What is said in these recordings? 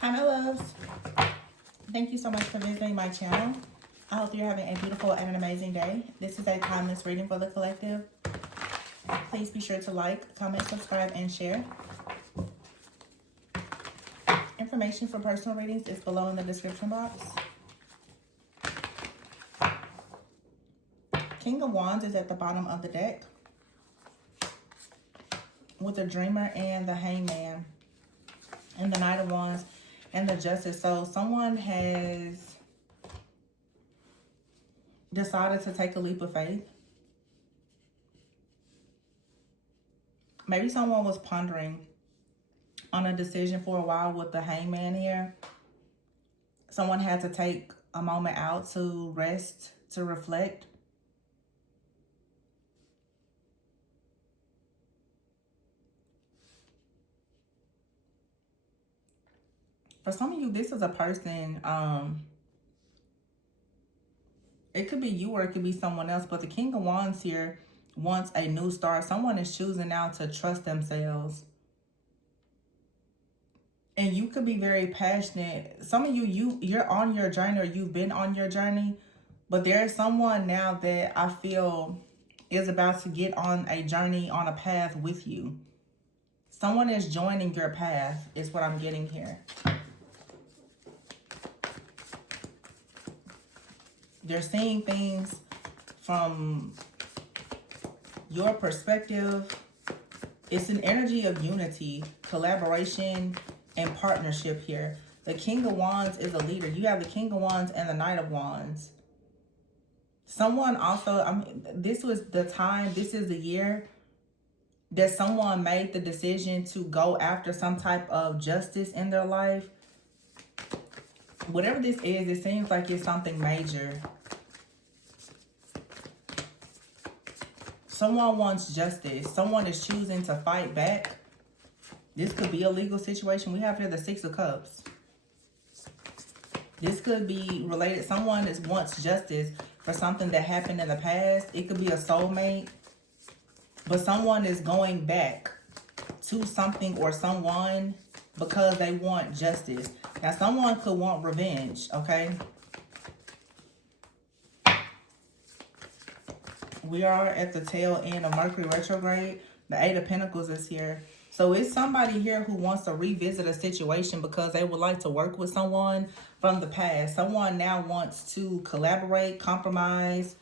Hi, my loves. Thank you so much for visiting my channel. I hope you're having a beautiful and an amazing day. This is a timeless reading for the collective. Please be sure to like, comment, subscribe, and share. Information for personal readings is below in the description box. King of Wands is at the bottom of the deck with the Dreamer and the Hangman and the Knight of Wands and the Justice. So someone has decided to take a leap of faith. Maybe someone was pondering on a decision for a while with the Hangman here. Someone had to take a moment out to rest, to reflect. For some of you, this is a person, it could be you or it could be someone else, but the King of Wands here wants a new start. Someone is choosing now to trust themselves. And you could be very passionate. Some of you're on your journey or you've been on your journey, but there's someone now that I feel is about to get on a journey, on a path with you. Someone is joining your path is what I'm getting here. They're seeing things from your perspective. It's an energy of unity, collaboration, and partnership here. The King of Wands is a leader. You have the King of Wands and the Knight of Wands. Someone also, this was the time, this is the year that someone made the decision to go after some type of justice in their life. Whatever this is, it seems like it's something major. Someone wants justice. Someone is choosing to fight back. This could be a legal situation. We have here the Six of Cups. This could be related. Someone wants justice for something that happened in the past. It could be a soulmate. But someone is going back to something or someone because they want justice. Now, someone could want revenge, okay? We are at the tail end of Mercury retrograde. The Eight of Pentacles is here. So it's somebody here who wants to revisit a situation because they would like to work with someone from the past. Someone now wants to collaborate, compromise,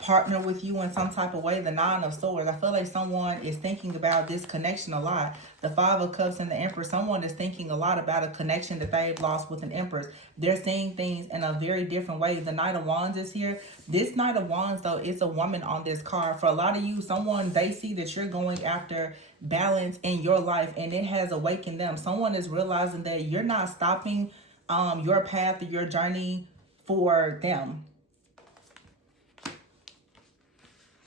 partner with you in some type of way. The Nine of Swords. I feel like someone is thinking about this connection a lot. The Five of Cups and the Empress. Someone is thinking a lot about a connection that they've lost with an Empress. They're seeing things in a very different way. The Knight of Wands is here. This Knight of Wands, though, it's a woman on this card. For a lot of you, someone, they see that you're going after balance in your life and it has awakened them. Someone is realizing that you're not stopping your path or your journey for them.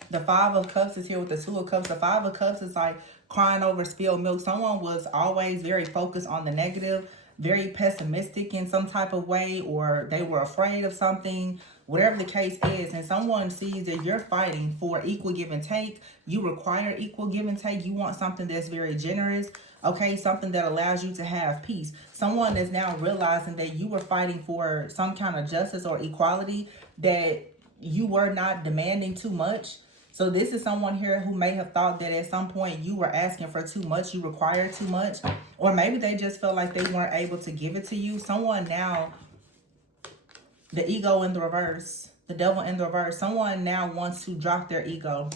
The Five of Cups is here with the Two of Cups. The Five of Cups is like crying over spilled milk. Someone was always very focused on the negative, very pessimistic in some type of way, or they were afraid of something, whatever the case is. And someone sees that you're fighting for equal give and take. You require equal give and take. You want something that's very generous, okay? Something that allows you to have peace. Someone is now realizing that you were fighting for some kind of justice or equality, that you were not demanding too much. So this is someone here who may have thought that at some point you were asking for too much, you required too much, or maybe they just felt like they weren't able to give it to you. Someone now, the ego in the reverse, the devil in the reverse, someone now wants to drop their ego.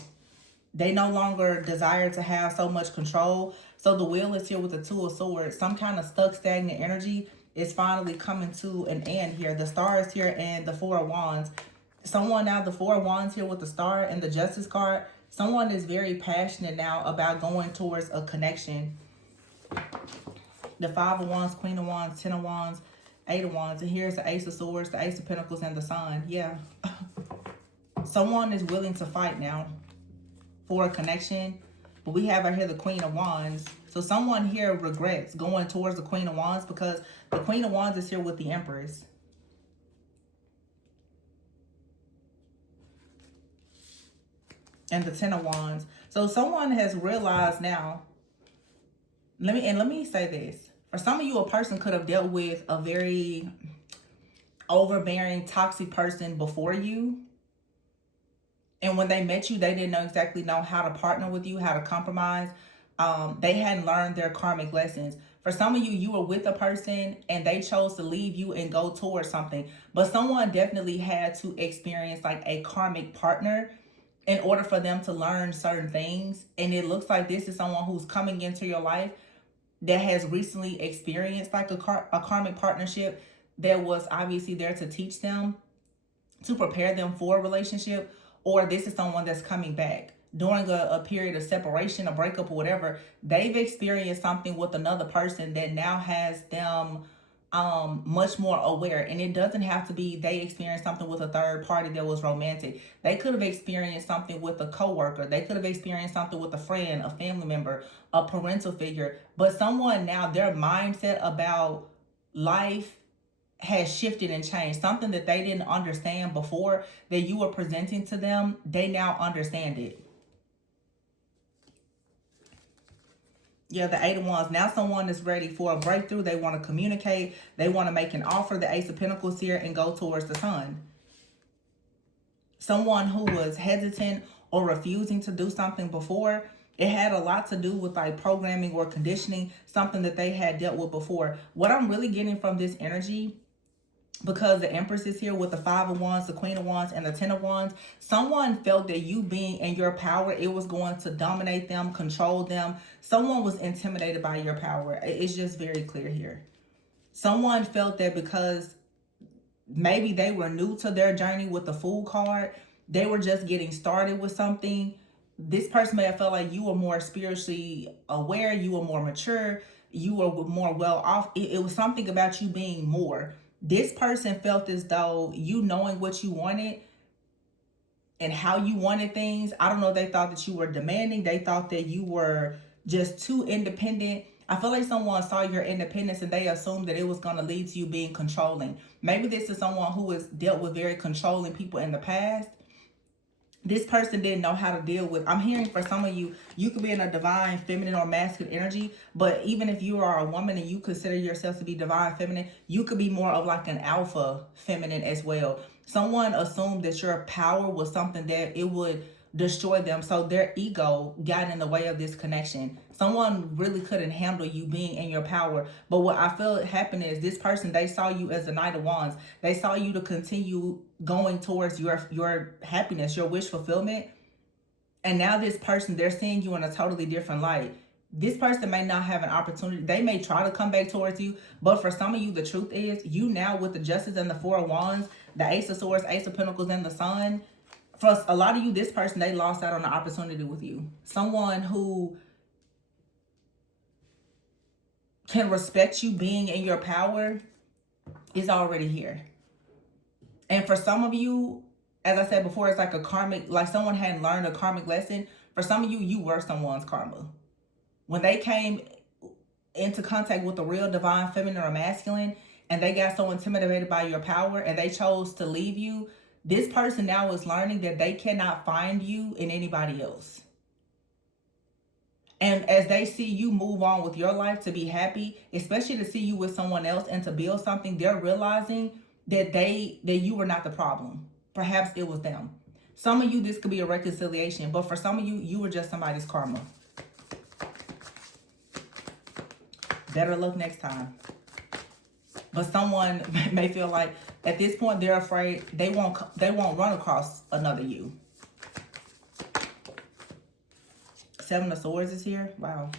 They no longer desire to have so much control. So the Wheel is here with the Two of Swords. Some kind of stuck, stagnant energy is finally coming to an end here. The Star is here and the Four of Wands. Someone now, the Four of Wands here with the Star and the Justice card. Someone is very passionate now about going towards a connection. The Five of Wands, Queen of Wands, Ten of Wands, Eight of Wands. And here's the Ace of Swords, the Ace of Pentacles, and the Sun. Yeah. Someone is willing to fight now for a connection. But we have right here the Queen of Wands. So someone here regrets going towards the Queen of Wands because the Queen of Wands is here with the Empress. And the Ten of Wands. So someone has realized now, let me say this. For some of you, a person could have dealt with a very overbearing, toxic person before you. And when they met you, they didn't exactly know how to partner with you, how to compromise. They hadn't learned their karmic lessons. For some of you, you were with a person and they chose to leave you and go towards something. But someone definitely had to experience like a karmic partner in order for them to learn certain things. And it looks like this is someone who's coming into your life that has recently experienced like a karmic partnership that was obviously there to teach them, to prepare them for a relationship. Or this is someone that's coming back during a period of separation, a breakup, or whatever. They've experienced something with another person that now has them much more aware. And it doesn't have to be they experienced something with a third party that was romantic. They could have experienced something with a coworker. They could have experienced something with a friend, a family member, a parental figure. But someone now, their mindset about life has shifted and changed. Something that they didn't understand before that you were presenting to them, they now understand it. Yeah, the Eight of Wands. Now someone is ready for a breakthrough. They want to communicate. They want to make an offer. The Ace of Pentacles here and go towards the Sun. Someone who was hesitant or refusing to do something before, it had a lot to do with like programming or conditioning, something that they had dealt with before. What I'm really getting from this energy, because the Empress is here with the Five of Wands, the Queen of Wands, and the Ten of Wands, someone felt that you being in your power, it was going to dominate them, control them. Someone was intimidated by your power. It's just very clear here. Someone felt that because maybe they were new to their journey with the Fool card, they were just getting started with something. This person may have felt like you were more spiritually aware, you were more mature, you were more well off. It was something about you being more. This person felt as though you knowing what you wanted and how you wanted things. I don't know, they thought that you were demanding. They thought that you were just too independent. I feel like someone saw your independence and they assumed that it was going to lead to you being controlling. Maybe this is someone who has dealt with very controlling people in the past. This person didn't know how to deal with. I'm hearing for some of you, you could be in a divine feminine or masculine energy, but even if you are a woman and you consider yourself to be divine feminine, you could be more of like an alpha feminine as well. Someone assumed that your power was something that it would destroy them, so their ego got in the way of this connection. Someone really couldn't handle you being in your power. But what I feel happened is this person, they saw you as the Knight of Wands. They saw you to continue going towards your happiness, your wish fulfillment. And now this person, they're seeing you in a totally different light. This person may not have an opportunity. They may try to come back towards you, but for some of you, the truth is, you now with the Justice and the Four of Wands, the Ace of Swords, Ace of Pentacles, and the Sun, for a lot of you, this person, they lost out on the opportunity with you. Someone who can respect you being in your power is already here. And for some of you, as I said before, it's like a karmic, like someone hadn't learned a karmic lesson. For some of you, you were someone's karma. When they came into contact with the real divine feminine or masculine, and they got so intimidated by your power and they chose to leave you, this person now is learning that they cannot find you in anybody else. And as they see you move on with your life to be happy, especially to see you with someone else and to build something, they're realizing that you were not the problem. Perhaps it was them. Some of you, this could be a reconciliation, but for some of you, you were just somebody's karma. Better luck next time. But someone may feel like at this point they're afraid they won't run across another you. Seven of Swords is here. Wow.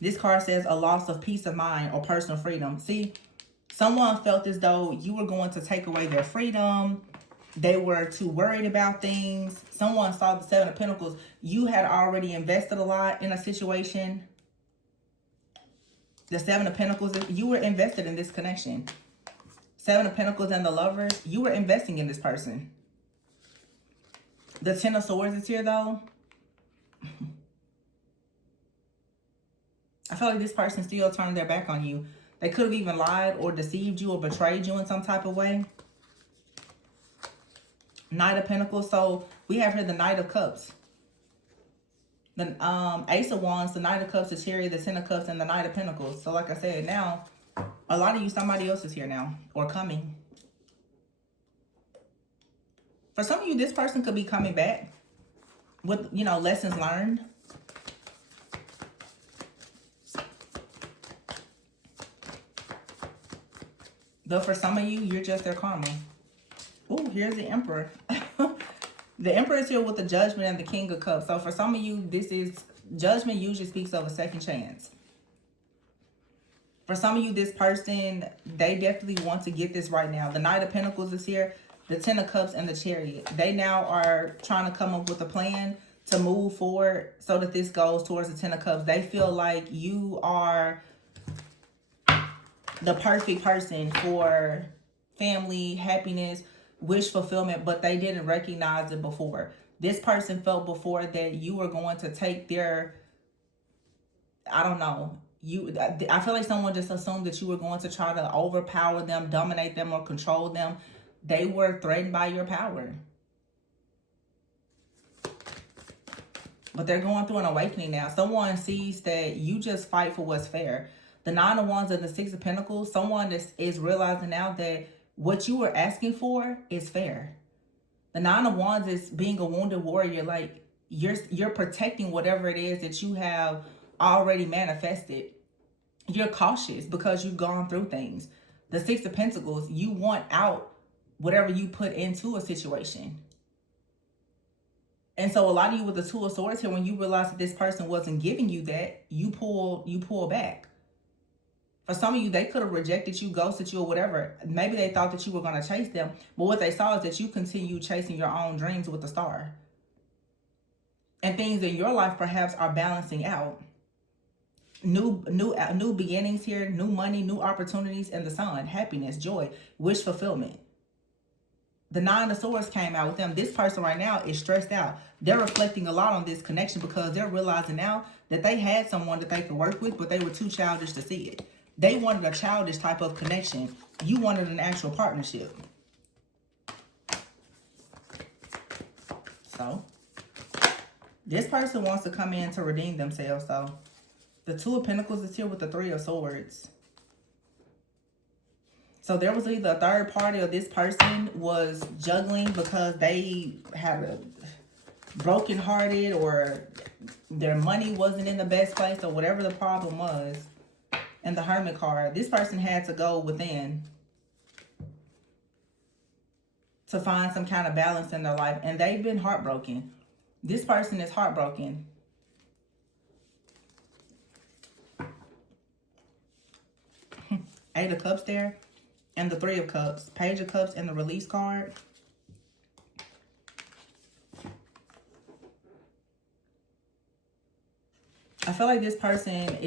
This card says a loss of peace of mind or personal freedom. See, someone felt as though you were going to take away their freedom. They were too worried about things. Someone saw the Seven of Pentacles. You had already invested a lot in a situation. The Seven of Pentacles, you were invested in this connection. Seven of Pentacles and the Lovers, you were investing in this person. The Ten of Swords is here though. I feel like this person still turned their back on you. They could have even lied or deceived you or betrayed you in some type of way. Knight of Pentacles. So we have here the Knight of Cups. The Ace of Wands, the Knight of Cups, the Chariot, the Ten of Cups, and the Knight of Pentacles. So like I said, now, a lot of you, somebody else is here now or coming. For some of you, this person could be coming back with, you know, lessons learned. But for some of you, you're just their karma. Oh, here's the Emperor. The Emperor is here with the Judgment and the King of Cups. So for some of you, this is, Judgment usually speaks of a second chance. For some of you, this person, they definitely want to get this right now. The Knight of Pentacles is here, the Ten of Cups, and the Chariot. They now are trying to come up with a plan to move forward so that this goes towards the Ten of Cups. They feel like you are the perfect person for family, happiness, wish fulfillment, but they didn't recognize it before. This person felt before that you were going to take their, I don't know, I feel like someone just assumed that you were going to try to overpower them, dominate them, or control them. They were threatened by your power. But they're going through an awakening now. Someone sees that you just fight for what's fair. The Nine of Wands and the Six of Pentacles, someone is realizing now that what you were asking for is fair. The Nine of Wands is being a wounded warrior. Like, you're protecting whatever it is that you have already manifested. You're cautious because you've gone through things. The Six of Pentacles, you want out whatever you put into a situation. And so a lot of you with the Two of Swords here, when you realize that this person wasn't giving you that, you pull back. For some of you, they could have rejected you, ghosted you, or whatever. Maybe they thought that you were going to chase them. But what they saw is that you continue chasing your own dreams with the Star. And things in your life perhaps are balancing out. New beginnings here, new money, new opportunities, and the Sun, happiness, joy, wish fulfillment. The Nine of Swords came out with them. This person right now is stressed out. They're reflecting a lot on this connection because they're realizing now that they had someone that they could work with, but they were too childish to see it. They wanted a childish type of connection. You wanted an actual partnership. So, this person wants to come in to redeem themselves. So, the Two of Pentacles is here with the Three of Swords. So, there was either a third party or this person was juggling because they had a brokenhearted or their money wasn't in the best place or whatever the problem was. And the Hermit card, this person had to go within to find some kind of balance in their life. And they've been heartbroken. This person is heartbroken. Eight of Cups there. And the Three of Cups. Page of Cups and the Release card. I feel like this person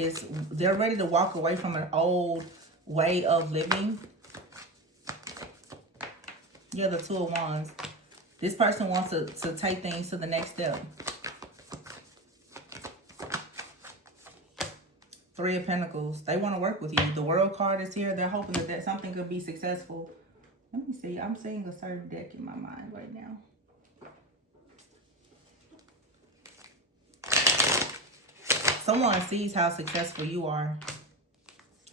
they're ready to walk away from an old way of living. Yeah, the Two of Wands. This person wants to take things to the next step. Three of Pentacles. They want to work with you. The World card is here. They're hoping that something could be successful. Let me see. I'm seeing a certain deck in my mind right now. Someone sees how successful you are.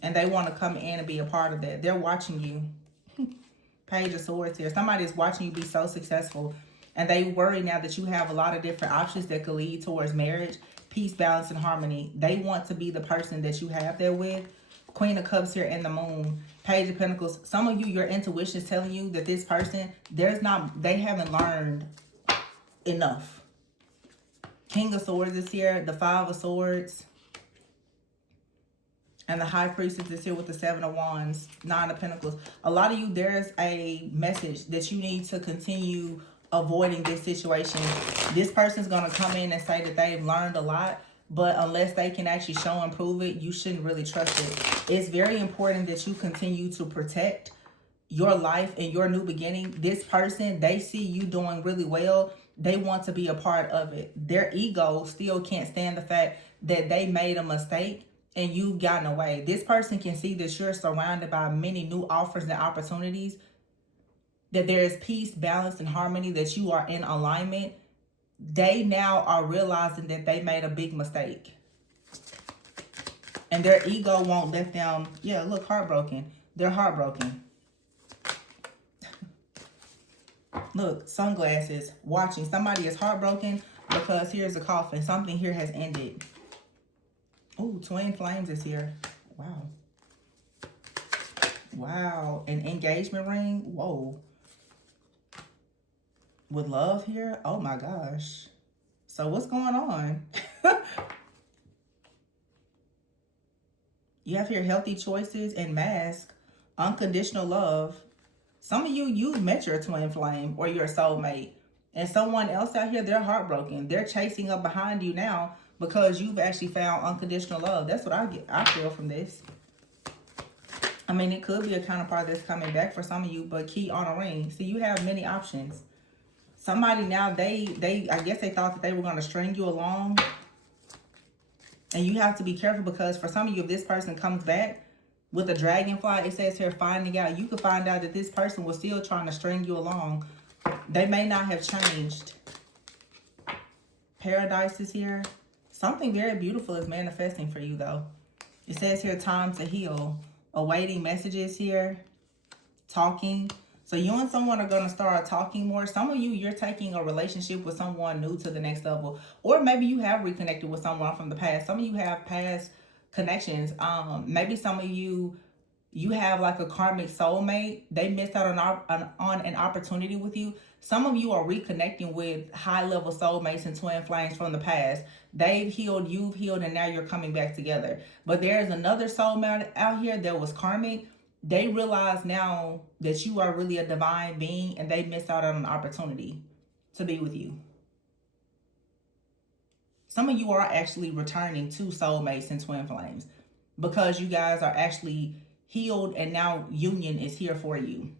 And they want to come in and be a part of that. They're watching you. Page of Swords here. Somebody is watching you be so successful. And they worry now that you have a lot of different options that could lead towards marriage, peace, balance, and harmony. They want to be the person that you have there with. Queen of Cups here and the Moon. Page of Pentacles. Some of you, your intuition is telling you that this person, they haven't learned enough. King of Swords is here. The Five of Swords. And the High Priestess is here with the Seven of Wands. Nine of Pentacles. A lot of you, there's a message that you need to continue avoiding this situation. This person's going to come in and say that they've learned a lot. But unless they can actually show and prove it, you shouldn't really trust it. It's very important that you continue to protect your life and your new beginning. This person, they see you doing really well. They want to be a part of it. Their ego still can't stand the fact that they made a mistake and you've gotten away. This person can see that you're surrounded by many new offers and opportunities, that there is peace, balance, and harmony, that you are in alignment. they now are realizing that they made a big mistake. And their ego won't let them, yeah, look, heartbroken. They're heartbroken. Look, sunglasses, watching. Somebody is heartbroken because here's a coffin. Something here has ended. Oh, twin flames is here. Wow. Wow. An engagement ring. Whoa. With love here. Oh my gosh. So what's going on? You have here healthy choices and mask. Unconditional love. Some of you, you've met your twin flame or your soulmate. And someone else out here, they're heartbroken. They're chasing up behind you now because you've actually found unconditional love. That's what I feel from this. I mean, it could be a counterpart that's coming back for some of you, but key on a ring. So you have many options. Somebody now, I guess they thought that they were going to string you along. And you have to be careful because for some of you, if this person comes back with a dragonfly, it says here, finding out. You could find out that this person was still trying to string you along. They may not have changed. Paradise is here. Something very beautiful is manifesting for you, though. It says here, time to heal. Awaiting messages here. Talking. So you and someone are going to start talking more. Some of you, you're taking a relationship with someone new to the next level. Or maybe you have reconnected with someone from the past. Some of you have past connections. Maybe some of you have like a karmic soulmate. They missed out on an opportunity with you. Some of you are reconnecting with high-level soulmates and twin flames from the past. They've healed, you've healed, and now you're coming back together. But there's another soulmate out here that was karmic. They realize now that you are really a divine being, and they missed out on an opportunity to be with you. Some of you are actually returning to soulmates and twin flames because you guys are actually healed, and now union is here for you.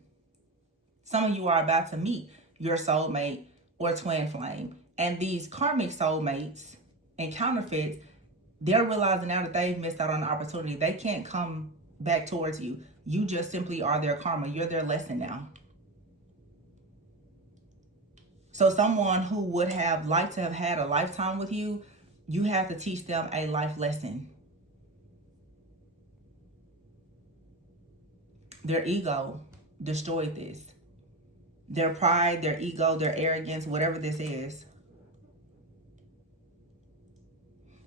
Some of you are about to meet your soulmate or twin flame. And these karmic soulmates and counterfeits, they're realizing now that they've missed out on the opportunity. They can't come back towards you. You just simply are their karma. You're their lesson now. So someone who would have liked to have had a lifetime with you, you have to teach them a life lesson. Their ego destroyed this. Their pride, their ego, their arrogance, whatever this is.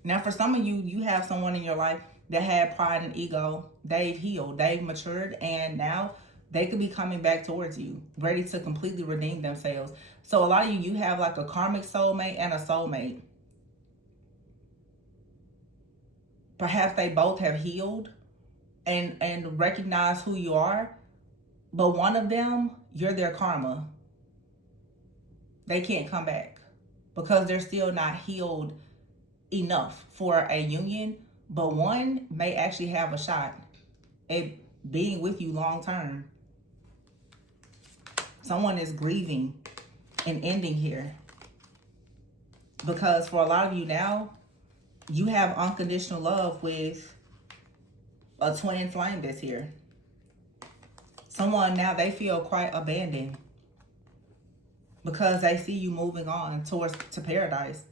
Now, for some of you, you have someone in your life that had pride and ego. They've healed, they've matured, and now they could be coming back towards you, ready to completely redeem themselves. So a lot of you have like a karmic soulmate and a soulmate. Perhaps they both have healed and recognize who you are, but one of them, you're their karma. They can't come back because they're still not healed enough for a union, but one may actually have a shot at being with you long term. Someone is grieving and ending here because for a lot of you now, you have unconditional love with a twin flame that's here. Someone now, they feel quite abandoned because they see you moving on to paradise.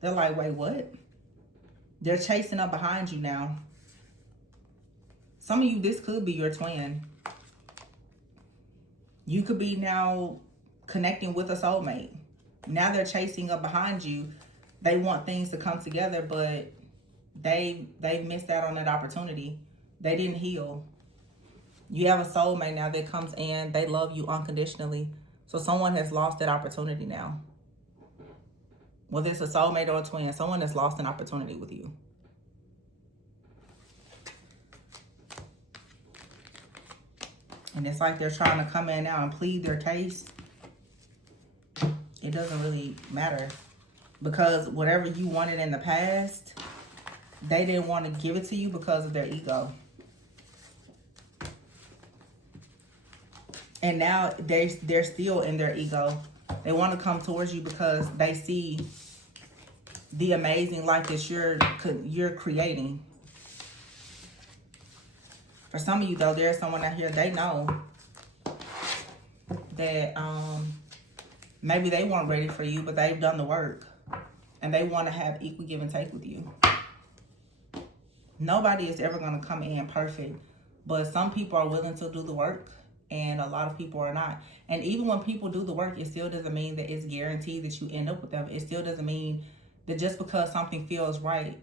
They're like, wait, what? They're chasing up behind you now. Some of you, this could be your twin. You could be now connecting with a soulmate. Now they're chasing up behind you. They want things to come together, but they missed out on that opportunity. They didn't heal. You have a soulmate now that comes in. They love you unconditionally. So someone has lost that opportunity now. Whether it's a soulmate or a twin, someone has lost an opportunity with you. And it's like they're trying to come in now and plead their case. It doesn't really matter. Because whatever you wanted in the past, they didn't want to give it to you because of their ego. And now they're still in their ego. They want to come towards you because they see the amazing life that you're creating. For some of you, though, there's someone out here, they know that Maybe they weren't ready for you, but they've done the work. And they want to have equal give and take with you. Nobody is ever going to come in perfect. But some people are willing to do the work. And a lot of people are not. And even when people do the work, it still doesn't mean that it's guaranteed that you end up with them. It still doesn't mean that just because something feels right,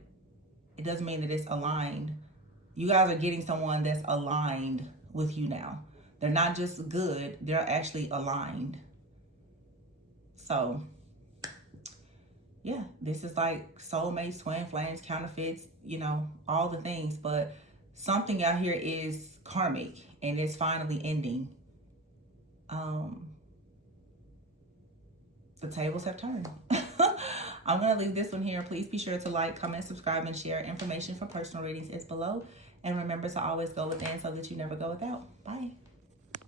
it doesn't mean that it's aligned. You guys are getting someone that's aligned with you now. They're not just good, they're actually aligned. So, yeah, this is like soulmates, twin flames, counterfeits, you know, all the things. But something out here is karmic and it's finally ending. The tables have turned. I'm going to leave this one here. Please be sure to like, comment, subscribe, and share. Information for personal readings is below. And remember to always go within so that you never go without. Bye.